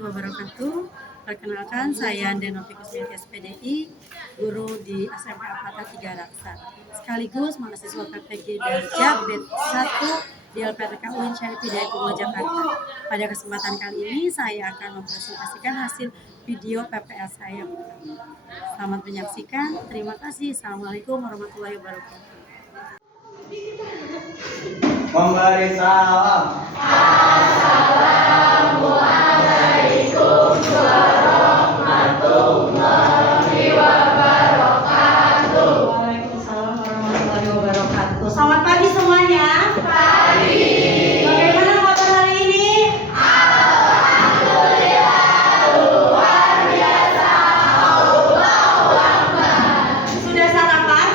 warahmatullahi wabarakatuh. Perkenalkan, saya Denovikus Menkes PDI, guru di SMP Al-Fatah 3 Raksa, sekaligus mahasiswa PPG Darjah Bet 1 di LPTK UIN Syarif Hidayatullah Jakarta. Pada kesempatan kali ini saya akan mempresentasikan hasil video PPL saya. Selamat menyaksikan. Terima kasih. Assalamualaikum warahmatullahi wabarakatuh. Memberi salam. Assalamualaikum warahmatullahi wabarakatuh. Waalaikumsalam warahmatullahi wabarakatuh. Selamat pagi semuanya. Pagi. Bagaimana kabar hari ini? Alhamdulillah luar biasa. Allahu Akbar. Sudah sarapan?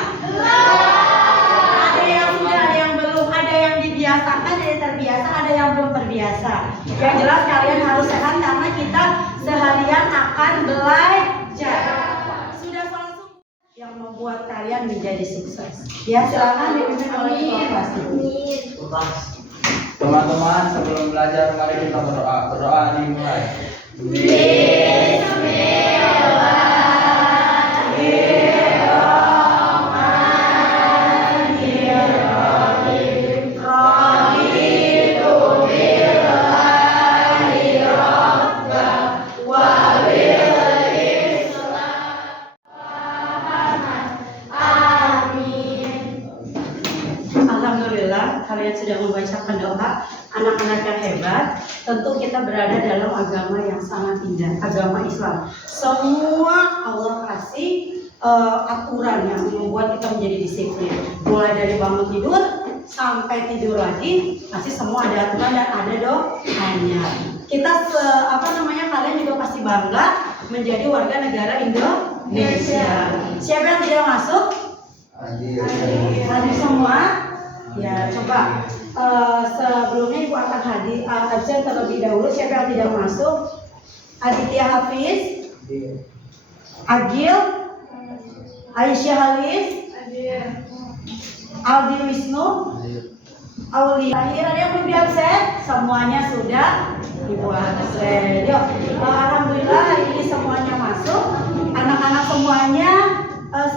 Ada yang sudah, ada yang belum, ada yang dibiasakan, ada yang terbiasa, ada yang belum terbiasa. Yang jelas kalian harus sehat karena kita seharian akan belajar. Sudah sholat subuh yang membuat kalian menjadi sukses. Ya, silakan dipimpin oleh ketua kelas. Teman-teman, sebelum belajar mari kita berdoa. Berdoa dimulai. Alhamdulillah kalian sudah membacakan doa. Anak-anak yang hebat. Tentu kita berada dalam agama yang sangat indah, agama Islam. Semua Allah kasih aturan yang membuat kita menjadi disiplin. Mulai dari bangun tidur sampai tidur lagi, pasti semua ada aturan dan ada doanya. Kita kalian juga pasti bangga menjadi warga negara Indonesia. Siapa yang tidak masuk? Hadir semua. Ya, coba sebelumnya Ibu akan absen terlebih dahulu. Siapa yang tidak masuk? Aditya Hafiz, Agil, Aisyah Halis, Aldi Wisnu, Aulia. Ada yang belum absen? Semuanya sudah Ibu absen. Yuk, alhamdulillah hari ini semuanya masuk. Anak-anak semuanya,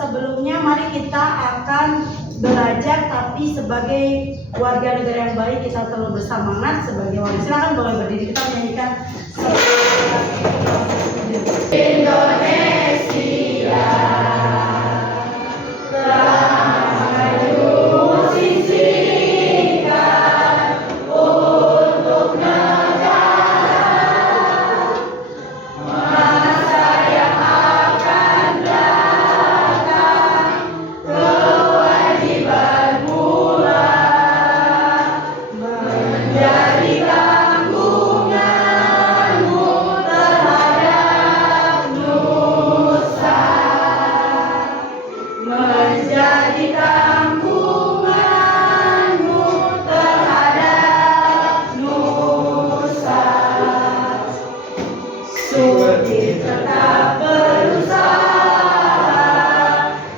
sebelumnya mari kita akan belajar, tapi sebagai warga negara yang baik kita terus bersemangat sebagai warga. Silakan boleh berdiri, kita menyanyikan Indonesia. Tetap berusaha,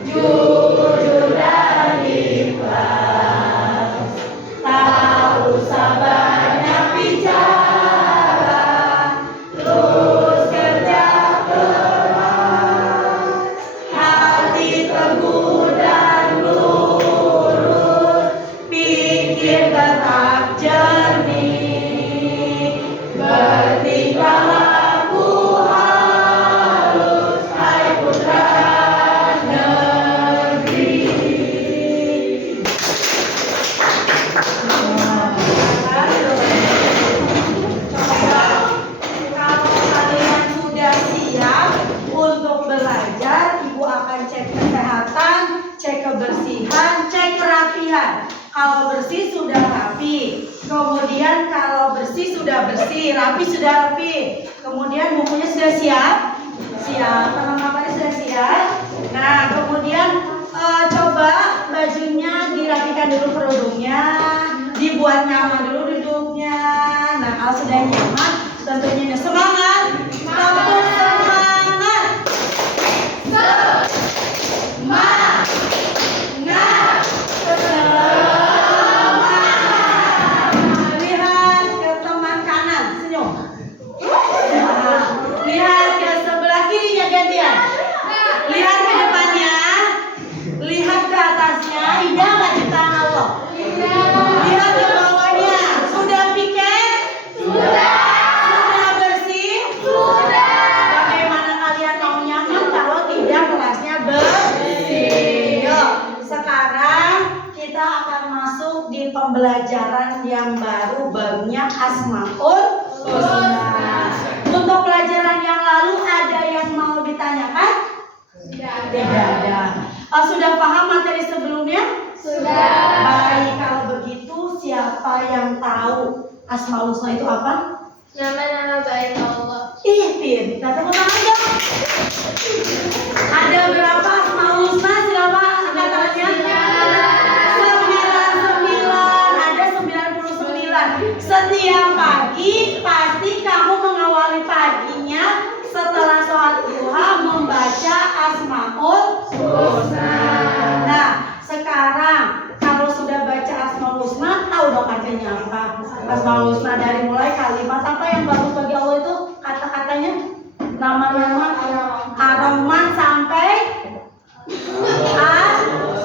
jujur dan ikhlas. Tak usah banyak bicara, terus kerja keras. Hati teguh dan lurus, pikir tetap jernih, bertingkah kebersihan, cek kerapihan. Kalau bersih sudah rapi. Kemudian kalau bersih sudah bersih, rapi sudah rapi. Kemudian bukunya sudah siap, perlengkapannya sudah siap. Nah, kemudian coba bajunya dirapikan dulu, kerudungnya dibuat nyaman dulu duduknya. Nah, kalau sudah nyaman, tentunya semangat, semangat. Lihat ke teman kanan, senyum. pembelajaran yang baru babnya Asmaul Husna. Untuk pelajaran yang lalu ada yang mau ditanyakan? Tidak ada. Sudah paham materi sebelumnya? Sudah. Baik, kalau begitu siapa yang tahu Asmaul Husna itu apa? Nama-nama baik Allah. Tin, kita tepuk tangan dong. Ada berapa Asmaul Husna? Siapa angkat tangannya? 99. Ada 99. Setiap pagi pasti kamu mengawali paginya setelah sholat duha membaca Asmaul Husna. Nah, sekarang kalau sudah baca Asmaul Husna, tahu dong artinya apa? Asmaul Husna dari mulai kalimat apa yang bagus bagi Allah itu kata-katanya, nama-nama Ar-Rahman sampai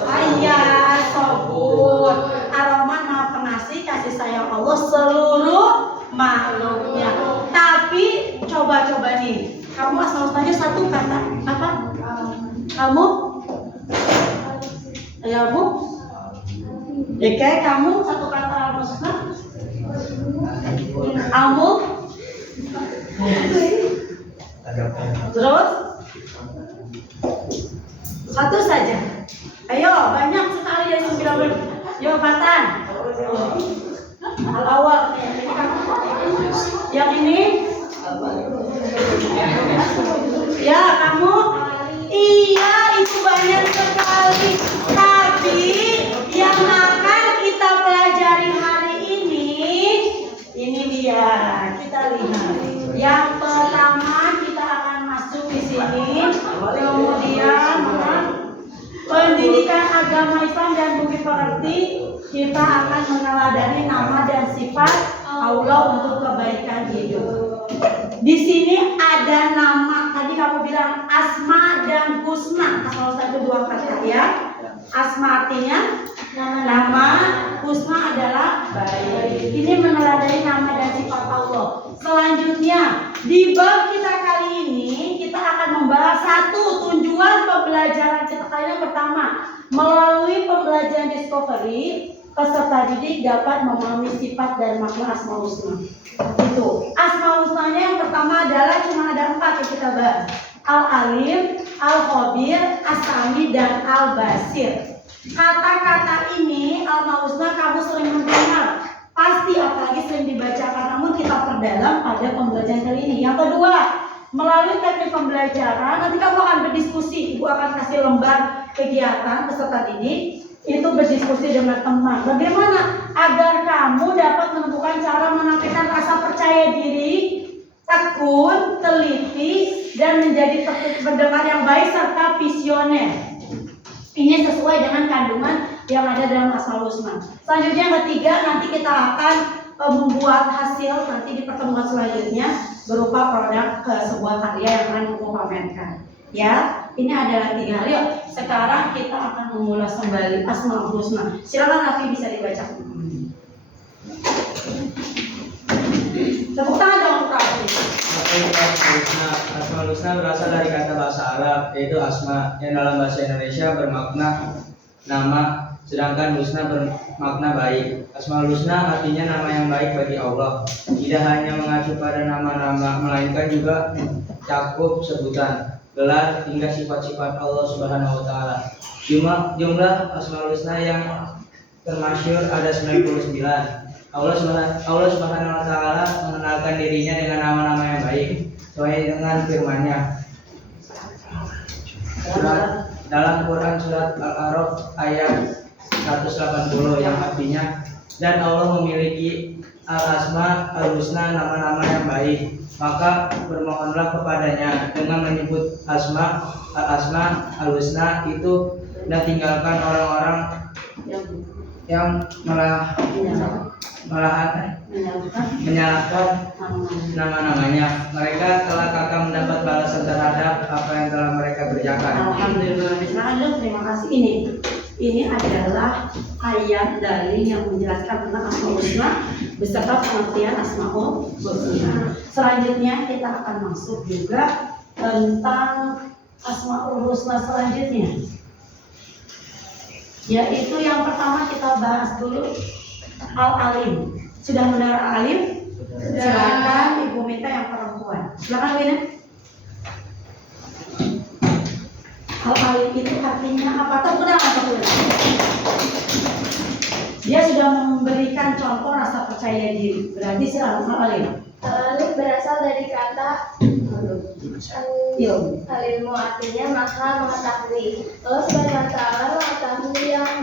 ayat sobur. Ar-Rahman maha pengasih kasih sayang Allah seluruh makhluknya. Tapi coba-coba nih, kamu Asmaul Husnanya satu kata apa? Kamu? Ya Bu? Oke, kamu satu kata Asmaul Husna? Kamu? Terus? Satu saja. Ayo, banyak sekali dari 90. Yo, Fatan. Al-awal. Yang ini? Ya, kamu? Iya, itu banyak sekali. Tapi yang akan kita pelajari hari ini dia. Kita lihat. Yang pertama kita akan masuk di sini. Kemudian pendidikan agama Islam dan bukti pengerti. Kita akan meneladani nama dan sifat Allah untuk kebaikan hidup. Di sini ada nama, tadi kamu bilang Asma dan Husna. Kalau satu dua kata ya. Asma artinya nama, Husna adalah baik. Ini meneladani nama dan sifat Allah. Selanjutnya di bab kita kali ini kita akan membahas satu tujuan pembelajaran kita kali ini. Pertama, melalui pembelajaran discovery peserta didik dapat memahami sifat dan makna Asmaul Husna. Itu Asmaul Husnanya yang pertama adalah cuma ada 4 yang kita bahas: Al-Alim, Al-Khabir, As-Sami, dan Al-Basir. Kata-kata ini Asmaul Husna kamu sering mendengar, pasti apalagi sering dibacakan, namun kita perdalam pada pembelajaran kali ini. Yang kedua, melalui teknik pembelajaran nanti kamu akan berdiskusi. Ibu akan kasih lembar kegiatan peserta didik, itu berdiskusi dengan teman. Bagaimana agar kamu dapat menemukan cara menampilkan rasa percaya diri, tekun, teliti, dan menjadi pendengar yang baik serta visioner. Ini sesuai dengan kandungan yang ada dalam Asmaul Husna. Selanjutnya yang ketiga, nanti kita akan membuat hasil nanti di pertemuan selanjutnya berupa produk sebuah karya yang akan kamu pamerkan. Ya, ini adalah 3 hal. Yuk, sekarang kita akan mengulas kembali Asmaul Husna. Silakan Nafi bisa dibacakan. Tepuk tangan dong untuk Nafi. Asmaul Husna berasal dari kata bahasa Arab yaitu asma yang dalam bahasa Indonesia bermakna nama, sedangkan husna bermakna baik. Asmaul Husna artinya nama yang baik bagi Allah. Tidak hanya mengacu pada nama-nama, melainkan juga cakup sebutan, gelar hingga sifat-sifat Allah Subhanahu wa taala. Jumlah Asmaul Husna yang termasyhur ada 99. Allah Subhanahu wa taala mengenalkan dirinya dengan nama-nama yang baik sesuai dengan firman-Nya. Dalam Quran surat Al-A'raf ayat 180 yang artinya, dan Allah memiliki al-asma al-husna, nama-nama yang baik, maka bermohonlah kepadanya dengan menyebut asma al-husna itu, dan tinggalkan orang-orang yang menyalahkan nama-namanya. Mereka telah akan mendapat balasan terhadap apa yang telah mereka kerjakan. Alhamdulillah. Terima kasih. Ini adalah ayat dalil yang menjelaskan tentang Asmaul Husna beserta pengertian Asmaul Husna. Selanjutnya kita akan masuk juga tentang Asmaul Husna selanjutnya, yaitu yang pertama kita bahas dulu Al-Alim. Sudah mendengar Al-Alim? Silakan Ibu minta yang perempuan. Silakan Wina. Al-Alim itu artinya apa? Terkurang atau kurang? Dia sudah memberikan contoh rasa percaya diri. Berarti si Al-Alim. Al-Alim berasal dari kata ilmu, artinya maha mengetahui. Allah Subhanahu wa Ta'ala mengetahui yang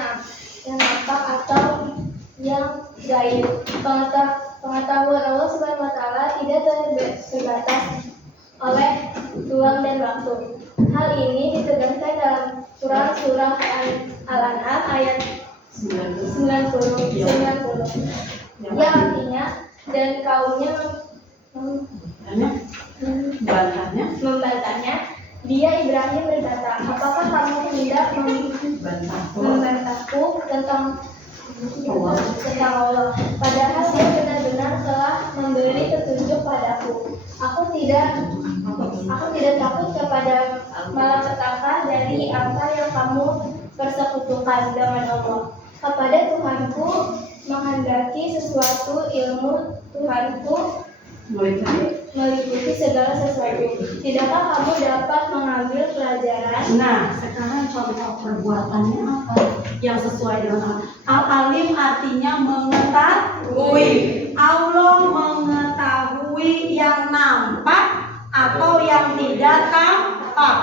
nampak atau yang gaib. Pengetahuan Allah Subhanahu wa Ta'ala tidak terbatas oleh ruang dan waktu. Hal ini ditegaskan dalam surah Al-An'am ayat 90 yang artinya dan kaumnya membantahnya. Dia Ibrahim berkata, apakah kamu tidak membantahku tentang Allah? Padahal dia benar-benar telah memberi petunjuk padaku. Aku tidak takut kepada malapetaka dari apa yang kamu persekutukan dengan Allah. Kepada Tuhanku menghendaki sesuatu, ilmu Tuhanku meliputi segala sesuatu. Tidakkah kamu dapat mengambil pelajaran? Nah, sekarang contoh perbuatannya apa yang sesuai dengan Al-Alim artinya mengetahui. Allah mengetahui yang nampak atau yang tidak tampak.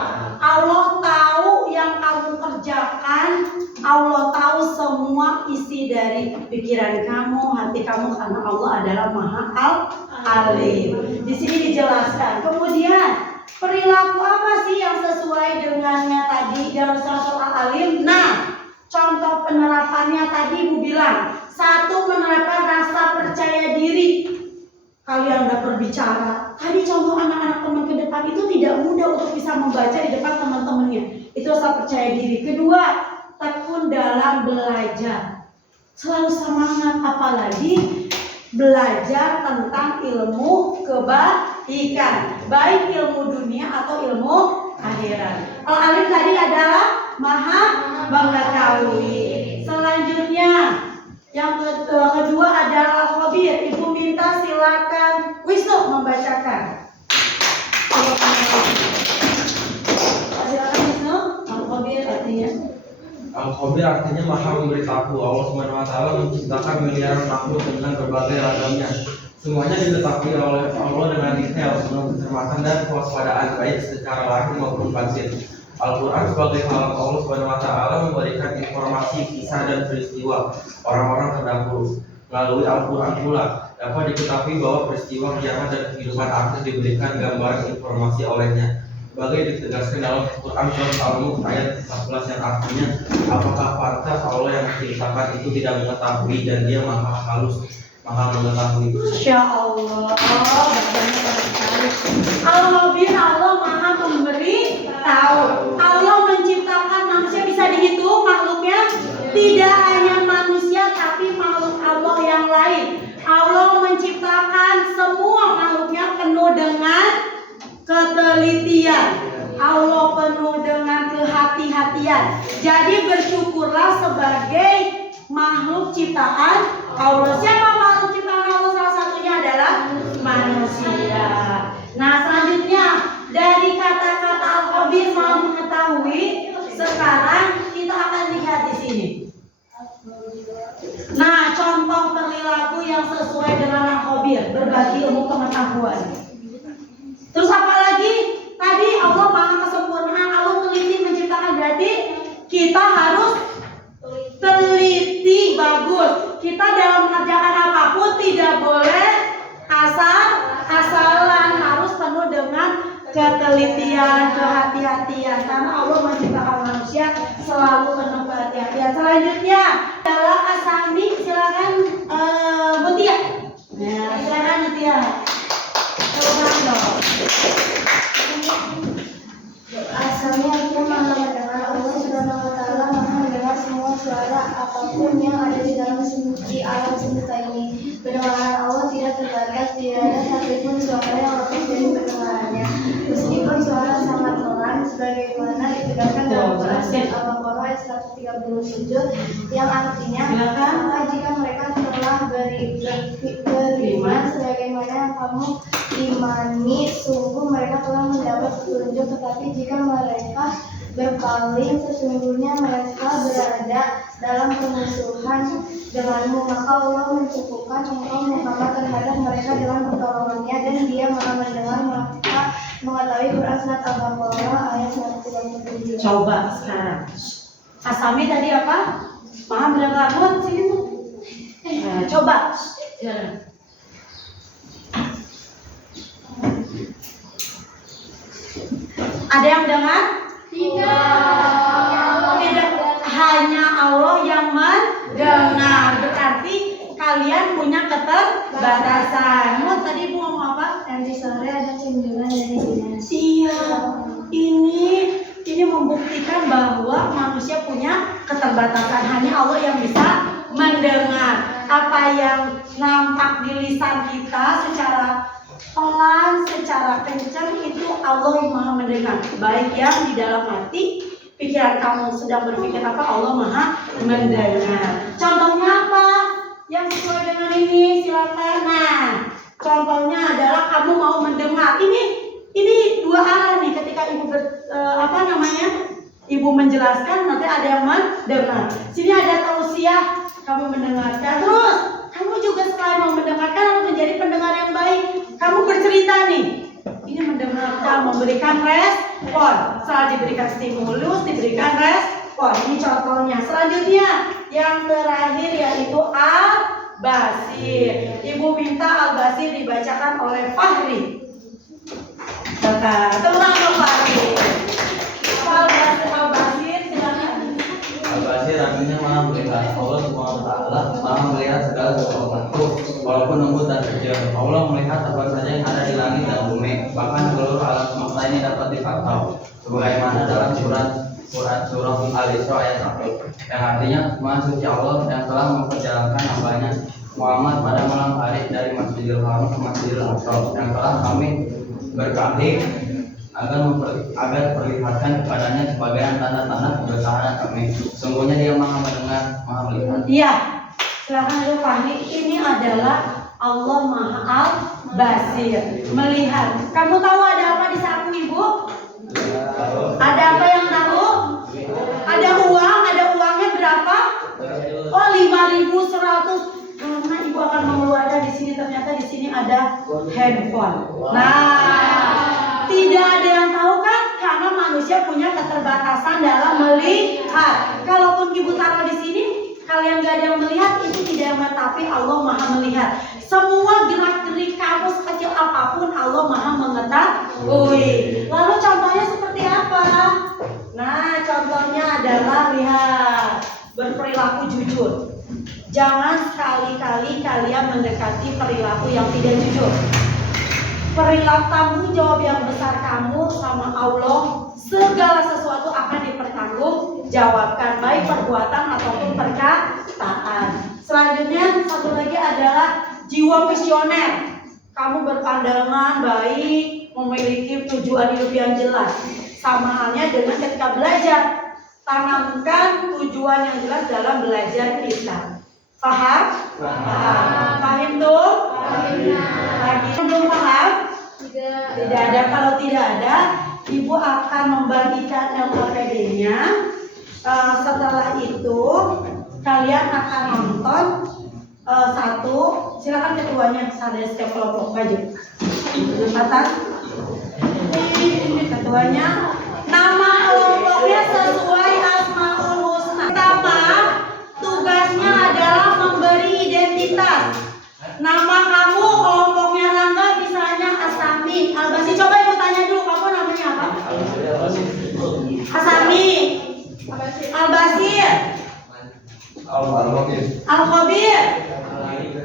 Allah tahu yang kamu kerjakan. Allah tahu semua isi dari pikiran kamu, hati kamu, karena Allah adalah Maha Al-Alim. Di sini dijelaskan. Kemudian perilaku apa sih yang sesuai dengannya tadi dalam surat Al-Alim? Nah, contoh penerapannya tadi Ibu bilang, satu, menerapkan rasa percaya diri. Kalian udah berbicara. Tadi contoh anak-anak teman ke depan itu tidak mudah untuk bisa membaca di depan teman-temannya. Itu rasa percaya diri. Kedua, tekun dalam belajar. Selalu semangat, apalagi belajar tentang ilmu kebaikan, baik ilmu dunia atau ilmu akhirat. Al-Alim tadi adalah maha mengetahui. Selanjutnya yang kedua adalah Al-Khabir. Ibu minta silakan Wisnu membacakan. Silakan Wisnu. Al-Khabir artinya Al-Khabir artinya maha memberitahu. Allah Subhanahu wa Ta'ala menciptakan miliaran makhluk dengan berbagai ragamnya. Semuanya diketahui oleh Allah dengan detail, penuh kecermatan dan kewaspadaan baik secara lahir maupun batin. Al-Quran sebagai kalam Allah Subhanahu wa Ta'ala memberikan informasi, kisah dan peristiwa orang-orang terdahulu. Melalui Al-Quran pula dapat diketahui bahwa peristiwa kiamat dan kehidupan akhir diberikan gambaran informasi olehnya. Sebagai ditegaskan dalam Quran surat Al-Mulk ayat 14 yang artinya, apakah pantas Allah yang menciptakan itu tidak mengetahui dan dia maha halus, maha mengetahui. Masya Allah. Al-Khabir, Allah maha memberi tahu. Allah menciptakan manusia, bisa dihitung makhluknya. Tidak hanya manusia tapi makhluk Allah yang lain. Allah menciptakan semua makhluknya penuh dengan ketelitian. Allah penuh dengan kehati-hatian. Jadi bersyukurlah sebagai makhluk ciptaan Allah. Siapa makhluk ciptaan Allah? Salah satunya adalah manusia. Nah, selanjutnya dari kata-kata Al-Khabir mau mengetahui, sekarang kita akan lihat di sini. Nah, contoh perilaku yang sesuai dengan Al-Khabir, berbagi ilmu pengetahuan. Terus apa lagi? Tadi Allah maha kesempurnaan, Allah teliti menciptakan, berarti kita harus teliti, bagus. Kita dalam mengerjakan apapun tidak boleh asal-asalan, harus penuh dengan ketelitian, kehati-hatian, karena Allah menciptakan manusia selalu penuh kehati-hatian. Selanjutnya adalah Asami, silakan Mutia. Nah, silakan Mutia. Asalnya itu maha mendengar. Allah Subhanahu wa Ta'ala maha mendengar semua suara apapun yang ada di dalam alam semesta ini. Pendengaran Allah tidak terbatas, tidak ada satupun suara yang lepas dari pendengarannya. Meskipun suara sangat pelan, sebagaimana ditegaskan dalam Quran surat Al-Baqarah ayat 137 yang artinya, maka jika mereka telah beriman sebagaimana yang kamu imani. Sungguh mereka telah mendapat petunjuk, tetapi jika mereka berpaling, sesungguhnya mereka berada dalam permusuhan denganmu. Maka Allah mencukupkan engkau Muhammad terhadap mereka dengan pertolongannya, dan Dia Maha mendengar, Maha mengetahui. Quran surat Al-Baqarah ayat 137. Coba sekarang. Asami tadi apa? Maha mendengar. Sini tuh. Coba. Jalan. Ada yang dengar? Tidak. Hanya Allah yang mendengar. Berarti kalian punya keterbatasan. Tadi Ibu ngomong apa? Nanti sore ada kunjungan dari dinas. Iya. Ini membuktikan bahwa manusia punya keterbatasan. Hanya Allah yang bisa mendengar. Apa yang nampak di lisan kita secara pelan, secara kencang, itu Allah yang Maha mendengar. Baik yang di dalam hati, pikiran kamu sedang berpikir apa, Allah Maha mendengar. Contohnya apa? Yang sesuai dengan ini silakan. Nah, contohnya adalah kamu mau mendengar. Ini dua arah nih. Ketika ibu ibu menjelaskan, nanti ada yang mendengar. Sini ada tausiah, kamu mendengarkan. Terus kamu juga selain mau mendengarkan harus menjadi pendengar yang baik. Kamu bercerita nih, ini mendengarkan, memberikan respon. Setelah diberikan stimulus, diberikan respon. Ini contohnya. Selanjutnya yang terakhir yaitu Al-Basir. Ibu minta Al-Basir dibacakan oleh Fahri. Tenang Fahri. Al-Basir silakan. Al-Basir artinya Maha melihat. Allah Subhanahu wa taala Maha melihat segala sesuatu makhluk, walaupun lembut dan kecil. Allah melihat apa saja yang ada di langit dan bumi, bahkan seluruh alam semesta ini dapat dipantau. Sebagaimana dalam surah Al-Isra ayat 1, yang artinya Maha suci Allah yang telah memperjalankan hambanya Muhammad pada malam hari dari Masjidil Haram ke Masjidil Aqsa, yang telah kami berkahi agar perlihatkan kepadanya sebagian tanda-tanda kebesaran kami. Sungguhnya Dia Maha mendengar, Maha melihat. Iya, silakan dulu Fahri. Ini adalah Allah Maha Al-Basir, melihat. Kamu tahu ada apa di saku ibu? Ada apa yang tahu? Ada uang, ada uangnya berapa? Oh, 5.100. Karena ibu akan mengeluarkan di sini, ternyata di sini ada handphone. Nah, tidak ada yang tahu kan? Karena manusia punya keterbatasan dalam melihat. Kalaupun ibu taruh di sini, kalian gak ada yang melihat, itu tidak, tapi Allah Maha melihat. Semua gerak-gerik kamu sekecil apapun Allah Maha mengetahui. Lalu contohnya seperti apa? Nah, contohnya adalah lihat, berperilaku jujur. Jangan sekali-kali kalian mendekati perilaku yang tidak jujur. Perilaku tanggung jawab yang besar kamu sama Allah, segala sesuatu akan dipertanggungjawabkan, baik perbuatan ataupun perkataan. Selanjutnya satu lagi adalah jiwa misioner. Kamu berpandangan baik, memiliki tujuan hidup yang jelas. Sama halnya dengan ketika belajar, tanamkan tujuan yang jelas dalam belajar kita. Paham? Paham. Paham tuh? Lagi belum paham? Tidak ada. Kalau tidak ada, ibu akan membagikan LKPD-nya. Setelah itu kalian akan nonton satu. Silakan ketuanya sadar setiap kelompok maju. Kesempatan. Ketuanya. Nama kelompoknya sesuai Asmaul Husna. Pertama, tugasnya adalah memberi identitas. Nama kamu, kelompoknya Rangga, misalnya Asami, Al-Basir. Coba ibu tanya dulu, kamu namanya apa? Asami, Al-Basir, Al-Khabir,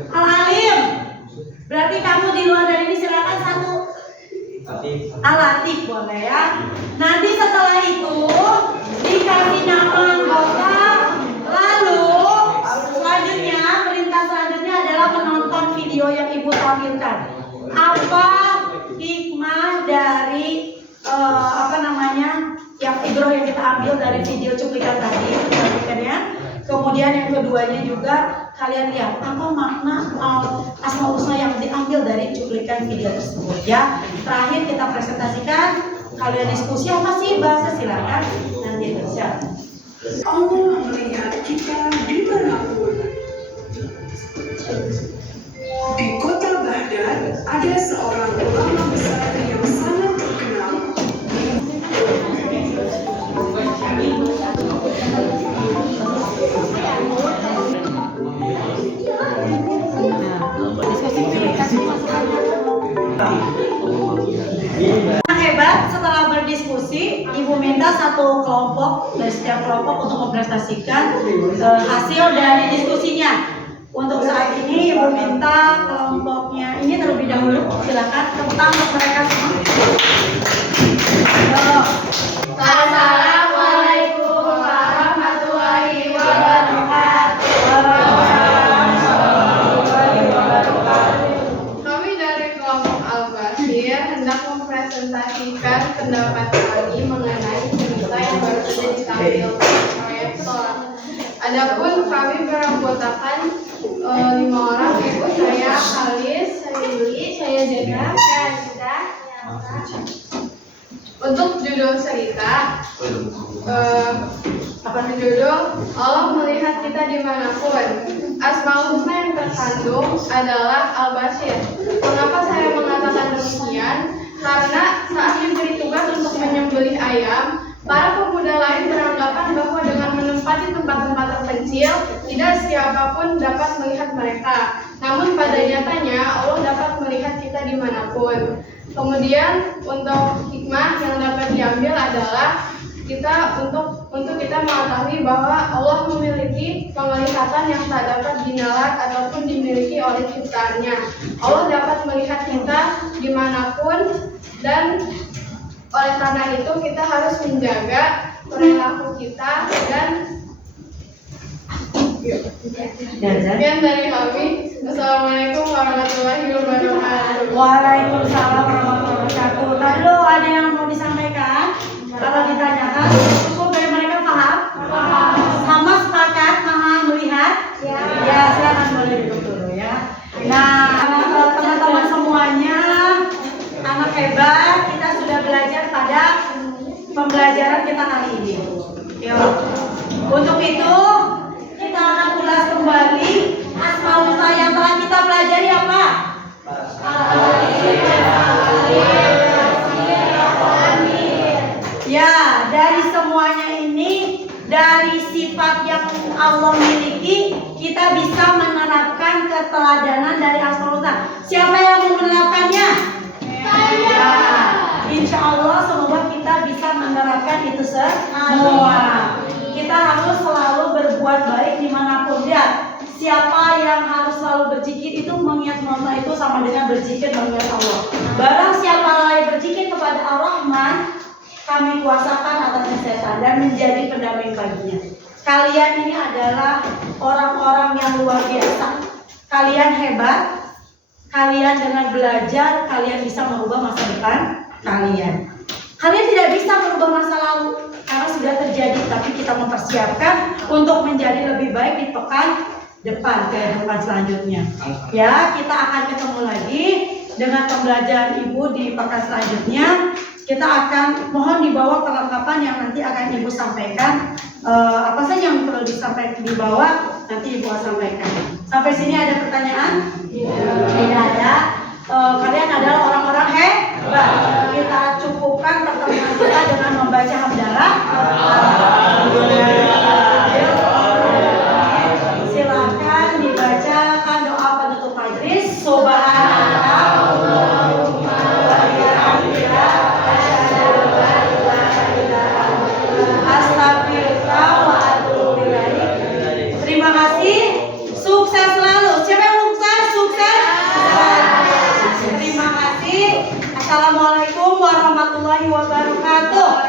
Al-Alim. Berarti kamu di luar dari ini silakan satu. Al-Latif boleh ya. Nanti setelah itu dikasih nama anggota. Lalu selanjutnya, perintah selanjutnya adalah menonton video yang ibu tampilkan. Apa hikmah dari yang ibroh yang kita ambil dari video cuplikan tadi, perhatikan ya. Kemudian yang keduanya juga kalian lihat apa makna Asmaul Husna yang diambil dari cuplikan video tersebut ya. Terakhir kita presentasikan, kalian diskusi apa sih bahasa, silakan nanti tersiap. Allah melihat kita dimanapun. Di kota Baghdad ada seorang ulama besar yang sangat terkenal. Hebat, setelah berdiskusi, Ibu minta satu kelompok dari setiap kelompok untuk mempresentasikan hasil dari diskusinya. Untuk saat ini Ibu minta kelompoknya ini terlebih dahulu, silakan tentang mereka semua. Assalamualaikum warahmatullahi wabarakatuh. Kami dari kelompok Al-Bashir hendak mempresentasikan pendapat kami mengenai cerita yang baru saja ditampilkan proyek sekolah. Adapun kami beranggotakan 5 orang, yaitu saya Halis, saya Yuli, saya Jena, saya Anita. Untuk judul cerita, judul Allah melihat kita dimanapun. Asmaul Husna yang terkandung adalah Al-Bashir. Mengapa saya mengatakan demikian? Karena saat diberi tugas untuk menyembelih ayam, para pemuda lain beranggapan bahwa dengan menempati tempat-tempat terpencil, tidak siapapun dapat melihat mereka. Namun pada nyatanya Allah dapat melihat kita dimanapun. Kemudian untuk hikmah yang dapat diambil adalah untuk kita mengetahui bahwa Allah memiliki penglihatan yang tak dapat dinalar ataupun dimiliki oleh ciptaannya. Allah dapat melihat kita dimanapun, dan oleh karena itu kita harus menjaga perilaku kita dan sekian dari kami. Assalamualaikum warahmatullahi wabarakatuh. Waalaikumsalam warahmatullahi wabarakatuh. Tadi lo ada yang mau disampaikan? Kalau ditanyakan, cukup dari mereka paham? Sama sepakat, maha melihat? Ya, silakan boleh duduk dulu ya. Nah, teman-teman semuanya, anak hebat, kita sudah belajar pada pembelajaran kita kali ini. Yuk. Untuk itu, kita akan ulas kembali Asmaul Husna yang telah kita pelajari apa? Ya, dari semuanya ini, dari sifat yang Allah miliki, kita bisa menerapkan keteladanan dari Asmaul Husna. Siapa yang mau menerapkannya? Saya. Insya Allah semoga kita bisa menerapkan itu semua. Kita harus selalu berbuat baik dimanapun. Lihat, siapa yang harus selalu berzikir itu mengingat Allah itu sama dengan berzikir mengingat Allah. Barang siapa lain berzikir kepada Ar-Rahman, kami kuasakan atasnya setan dan menjadi pendamping baginya. Kalian ini adalah orang-orang yang luar biasa. Kalian hebat. Kalian dengan belajar, kalian bisa merubah masa depan kalian. Kalian tidak bisa merubah masa lalu karena sudah terjadi, tapi kita mempersiapkan untuk menjadi lebih baik di pekan depan, kehidupan selanjutnya. Ya, kita akan ketemu lagi dengan pembelajaran Ibu di pekan selanjutnya. Kita akan mohon dibawa perlengkapan yang nanti akan Ibu sampaikan. Apa saja yang perlu disampaikan dibawa, nanti Ibu akan sampaikan. Sampai sini ada pertanyaan? Tidak ada. Kalian adalah orang-orang hebat. Kita cukupkan pertemuan kita dengan membaca hamdalah. Silakan dibacakan doa penutup majlis. Subhanallahumma wa bihamdika asyhadu an la ilaha illa anta astaghfiruka wa atubu ilaik. Terima kasih. Sukses selalu. Siapa yang sukses? Sukses. Terima kasih. Assalamualaikum warahmatullahi wabarakatuh.